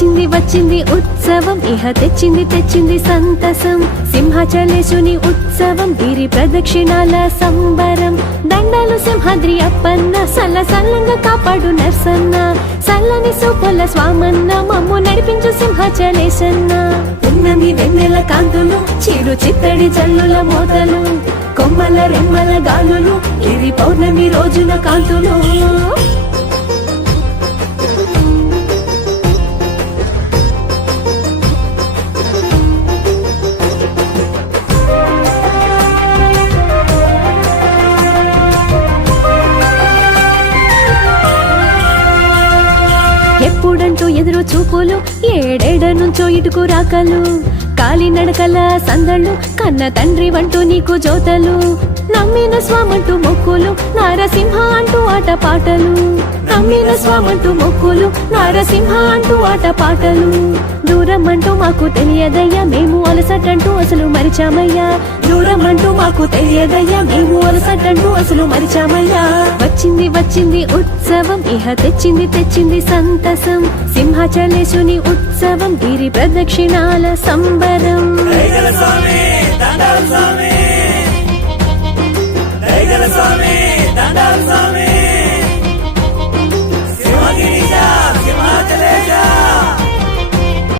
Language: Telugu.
వచ్చింది వచ్చింది ఉత్సవం ఇహ తెచ్చింది తెచ్చింది సంతసం సింహాచలేశుని ఉత్సవం గిరి ప్రదక్షిణాల సంబరం దండాలు సింహాద్రి అప్పన్న సల్ల సల్లంగా కాపాడు నర్సన్న సల్లని సూపుల స్వామన్న మమ్ము నడిపించు సింహాచలేశన్న ఉన్నమి వెన్నెల కాంతులు చిరు చిత్తడి జల్లుల మోతలు కొమ్మల రెమ్మల గాలులు గిరి పౌర్ణమి రోజున కాంతులు ఎప్పుడంటూ ఎదురు చూపులు ఏడేడ నుంచో ఇటుకు రాకలు కాలినడకల సందళ్ళు కన్న తండ్రి వంటూ నీకు జోతలు నమ్మిన స్వామంటూ మొక్కులు నారసింహ అంటూ ఆట పాటలు నమ్మిన స్వామంటూ మొక్కులు నారసింహ అంటూ ఆట పాటలు దూరం అంటూ మాకు తెలియదయ్యా మేము అలసటంటూ అసలు మరిచామయ్యా దూరం అంటూ మాకు తెలియదయ్యా మేము అలసటంటూ అసలు మరిచామయ్యా వచ్చింది వచ్చింది ఉత్సవం ఇహ తెచ్చింది తెచ్చింది సంతసం సింహాచలేశుని ఉత్సవం గిరి ప్రదక్షిణాల సంబరం.